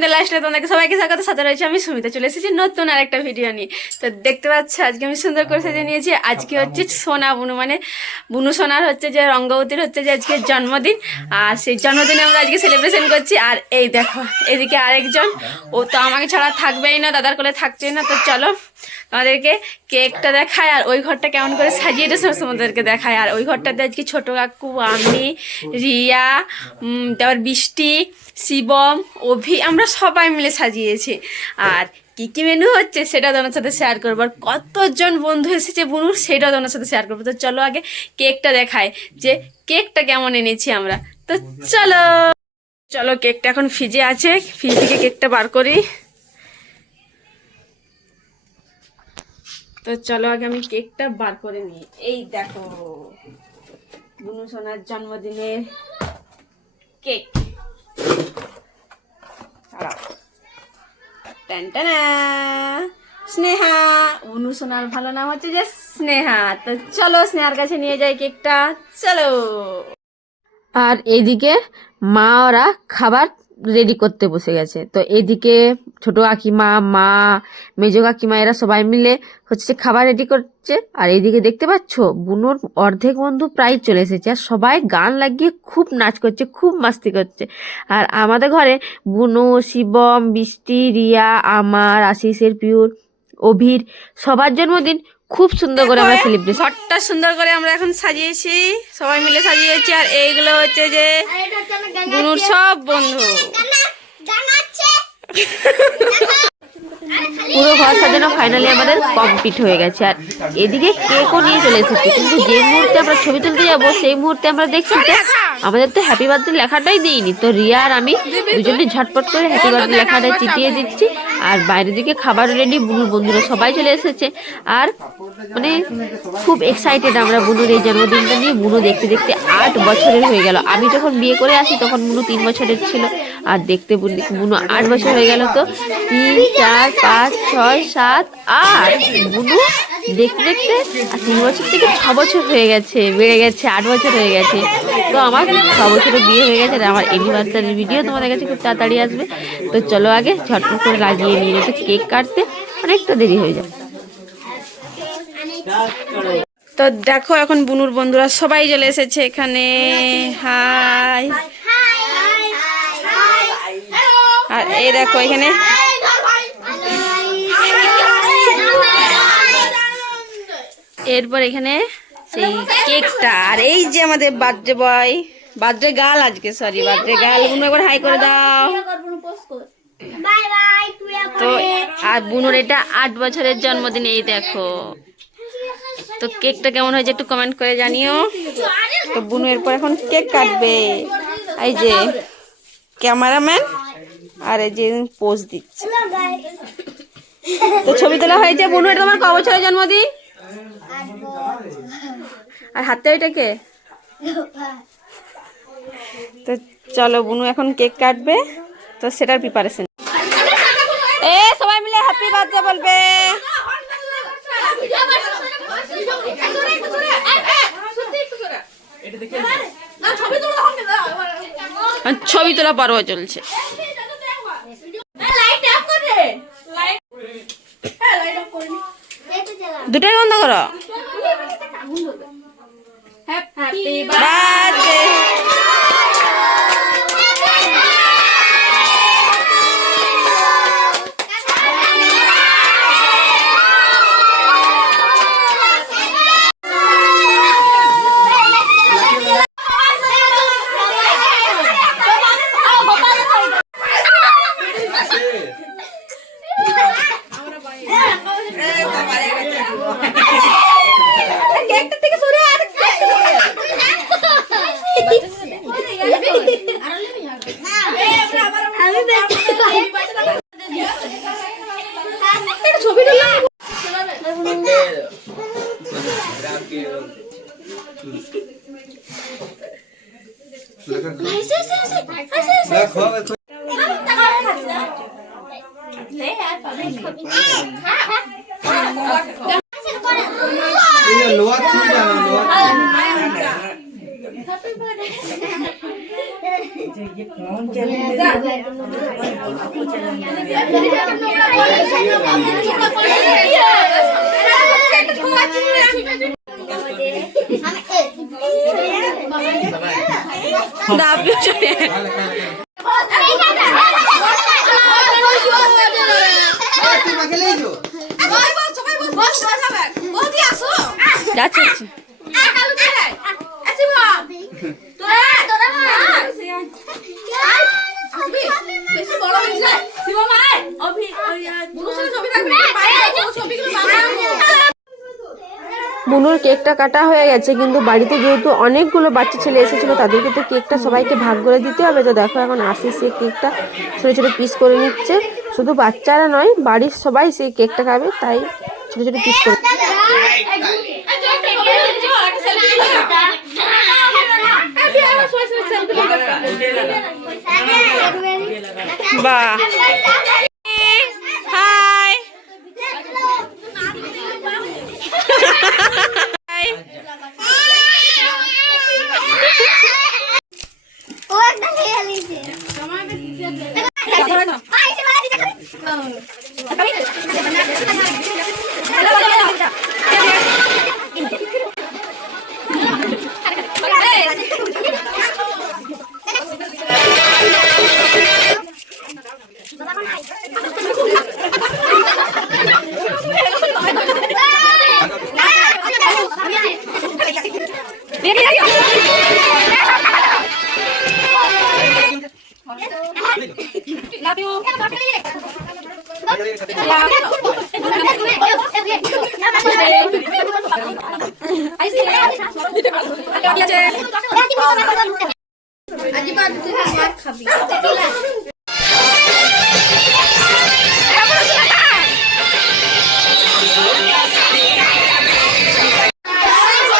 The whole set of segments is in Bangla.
সুমিতা লাস্টে তোমাদেরকে সবাইকে স্বাগত। সাথে রয়েছে আমি সুমিতা। চলে এসেছি নতুন আর একটা ভিডিও নিয়ে। তো দেখতে পাচ্ছ আজকে আমি সুন্দর করে সাজিয়ে নিয়েছি। আজকে হচ্ছে সোনা বুনু। মানে বুনু সোনার হচ্ছে যে রঙ্গবতীর হচ্ছে যে আজকে জন্মদিন। আর সেই জন্মদিনে আমরা আজকে সেলিব্রেশন করছি। আর এই দেখো এদিকে আরেকজন। ও তো আমাকে ছাড়া থাকবেই না দাদার কোলে থাকছেই না। তো চলো আমাদেরকে কেকটা দেখায় আর ওই ঘরটা কেমন করে সাজিয়ে রেখেছে তোমাদেরকে দেখায় আর ওই ঘরটাতে আজকে ছোট কাকু আমি রিয়া তারপর বৃষ্টি শিবম অভি। আমরা সবাই মিলে সাজিয়েছে। আর কি কি মেনু হচ্ছে সেটা তোমার সাথে শেয়ার করব। আর কতজন বন্ধু এসেছে বনুর সেটাও তোমার সাথে শেয়ার করব। তো চলো আগে কেকটা দেখায় যে কেকটা কেমন এনেছি আমরা। তো চলো চলো কেকটা এখন ফ্রিজে আছে। ফ্রিজ থেকে কেকটা বার করি। তো চলো আগে আমি কেকটা বার করে নিই। এই দেখো, বুনু সোনার জন্মদিনের কেক স্নেহা অনু সোনার ভালো নাম হচ্ছে যে স্নেহা। তো চলো স্নেহার কাছে নিয়ে যাই কেকটা। চলো। আর এইদিকে মা ওরা খাবার রেডি করতে বসে গেছে। তো এদিকে ছোট কাকিমা, মা, মেজো কাকিমা এরা সবাই মিলে হচ্ছে খাবার রেডি করছে। আর এইদিকে দেখতে পাচ্ছ, বুনোর অর্ধেক বন্ধু প্রায় চলে এসেছে আর সবাই গান লাগিয়ে খুব নাচ করছে, খুব মাস্তি করছে। আর আমাদের ঘরে বুনো, শিবম, বৃষ্টি, রিয়া, আমার, আশিসের পিউর, অভির সবার জন্মদিন খুব সুন্দর করে আমরা সেলিব্রেশন ঘরটা সুন্দর করে আমরা এখন সাজিয়েছি। সবাই মিলে সাজিয়েছি। আর এইগুলো হচ্ছে যে বুনুর সব বন্ধু। পুরো ঘর সাজানো ফাইনালি আমাদের কমপ্লিট হয়ে গেছে। আর এদিকে কেকও নিয়ে চলে এসেছে। কিন্তু যে মুহূর্তে আমরা ছবি তুলতে যাব সেই মুহূর্তে আমরা দেখছি যে আমাদের তো হ্যাপি বার্থডে লেখাটাই দিইনি। তো রিয়া আর আমি দুজনে ঝটপট করে হ্যাপি বার্থডে লেখাটা চিটিয়ে দিচ্ছি। আর বাইরের দিকে খাবার রেডি বুনুর বন্ধুরা সবাই চলে এসেছে। আর মানে খুব এক্সাইটেড আমরা বুনুর এই জন্মদিনটা নিয়ে। বুনু দেখতে দেখতে আট বছরের হয়ে গেল। আমি যখন বিয়ে করে আসি তখন বুনু তিন বছরের ছিল। আর দেখতে বুনু আট বছর হয়ে গেল তো। তিন, চার, পাঁচ, ছয়, সাত, আট। বুনু দেখতে দেখতে আর তিন বছর থেকে ছ বছর হয়ে গেছে, বেড়ে গেছে, আট বছর হয়ে গেছে। তো আমার ছ বছরের বিয়ে হয়ে গেছে আর আমার এনিভার্সারির ভিডিও তোমাদের কাছে খুব তাড়াতাড়ি আসবে। তো চলো আগে ঝটপট করে লাগিয়ে নিয়ে যেতে কেক কাটতে অনেকটা দেরি হয়ে যায়। তো দেখো এখন বুনুর বন্ধুরা সবাই চলে এসেছে এখানে। হাই। আর এই দেখো এখানে। এরপর এখানে সেই কেকটা। আর এই যে আমাদের বার্থডে বয়। বার্থডে গার্ল আজকে সরি বার্থডে গার্ল। বুনু একবার হাই করে দাও। তো আর বুনুর এটা আট বছরের জন্মদিন এই দেখো। তো কেকটা কেমন হয়েছে একটু কমেন্ট করে জানিও। তো বুনু এরপর এখন কেক কাটবে। এই যে ক্যামেরাম্যান আর এই যে পোজ দিচ্ছে। তো ছবি তোলা হয়েছে বুনু এটা তোমার ক বছরের জন্মদিন? আর হাতে ওইটা কে তো চলো বুনু এখন কেক কাটবে তো সেটার প্রিপারেশন এ সবাই মিলে হ্যাপি বার্থডে বলবে। আর ছবি তোলা পর্ব চলছে। দুটাই বন্ধ করো। হ্যাপি বার্থডে লোয়া না লোয়া যাচ্ছে বুনুর কেকটা কাটা হয়ে গেছে, কিন্তু বাড়িতে যেহেতু অনেকগুলো বাচ্চা ছেলে এসেছিল, তাদেরকে তো কেকটা সবাইকে ভাগ করে দিতে হবে। তো দেখো এখন আশিস সেই কেকটা ছোটো ছোটো পিস করে নিচ্ছে। শুধু বাচ্চারা নয়, বাড়ির সবাই সেই কেকটা খাবে, তাই ছোটো ছোটো পিস করে বাহ। লাভ ইউ আজকে বাদ তুই মার খাবি।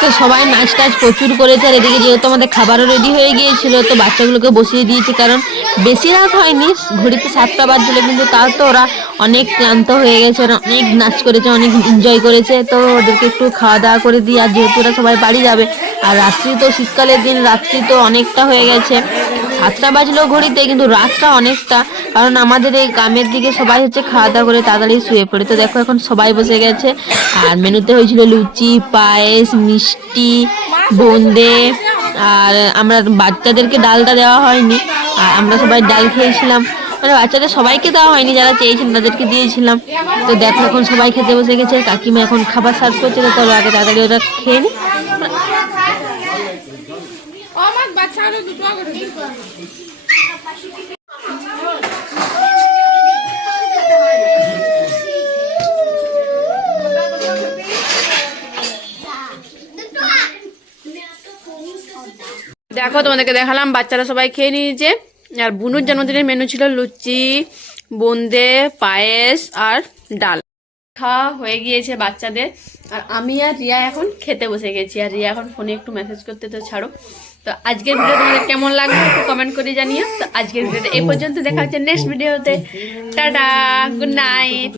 তো সবাই নাচ টাচ প্রচুর করেছে, আর এদিকে যেহেতু আমাদের খাবারও রেডি হয়ে গিয়েছিল, তো বাচ্চাগুলোকে বসিয়ে দিয়েছে, কারণ বেশি রাত হয়নি, ঘড়িতে সাতটা বাজছিল, কিন্তু তাও তো ওরা অনেক ক্লান্ত হয়ে গেছে, ওরা অনেক নাচ করেছে, অনেক এনজয় করেছে, তো ওদেরকে একটু খাওয়া দাওয়া করে দিই, আর যেহেতু ওরা সবাই বাড়ি যাবে, আর রাত্রি তো শীতকালের দিন, রাত্রি তো অনেকটা হয়ে গেছে সাতটা বাজলো ঘড়িতে, কিন্তু রাতটা অনেকটা। কারণ আমাদের এই গ্রামের দিকে সবাই হচ্ছে খাওয়া দাওয়া করে তাড়াতাড়ি শুয়ে পড়ে। তো দেখো এখন সবাই বসে গেছে। আর মেনুতে হয়েছিল লুচি, পায়েস, মিষ্টি, বোঁদে। আর আমরা বাচ্চাদেরকে ডালটা দেওয়া হয়নি। আর আমরা সবাই ডাল খেয়েছিলাম। মানে বাচ্চাদের সবাইকে দেওয়া হয়নি, যারা চেয়েছিলেন তাদেরকে দিয়েছিলাম। তো দেখো এখন সবাই খেতে বসে গেছে। কাকিমা এখন খাবার সার্ভ করছে, তো আগে তাড়াতাড়ি ওরা খেয়ে নি। দেখো, তোমাদেরকে দেখালাম, বাচ্চারা সবাই খেয়ে নিয়েছে। আর বুনুর জন্মদিনের মেনু ছিল লুচি বোঁদে পায়েস আর ডাল। খাওয়া হয়ে গিয়েছে বাচ্চাদের। আর আমি আর রিয়া এখন খেতে বসে গেছি। আর রিয়া এখন ফোনে একটু মেসেজ করতে, তো ছাড়ো। তো আজকের ভিডিও তোমাদের কেমন লাগল একটু কমেন্ট করে জানিও। তো আজকের ভিডিওটা এ পর্যন্ত দেখা হচ্ছে নেক্সট ভিডিওতে টাটা গুড নাইট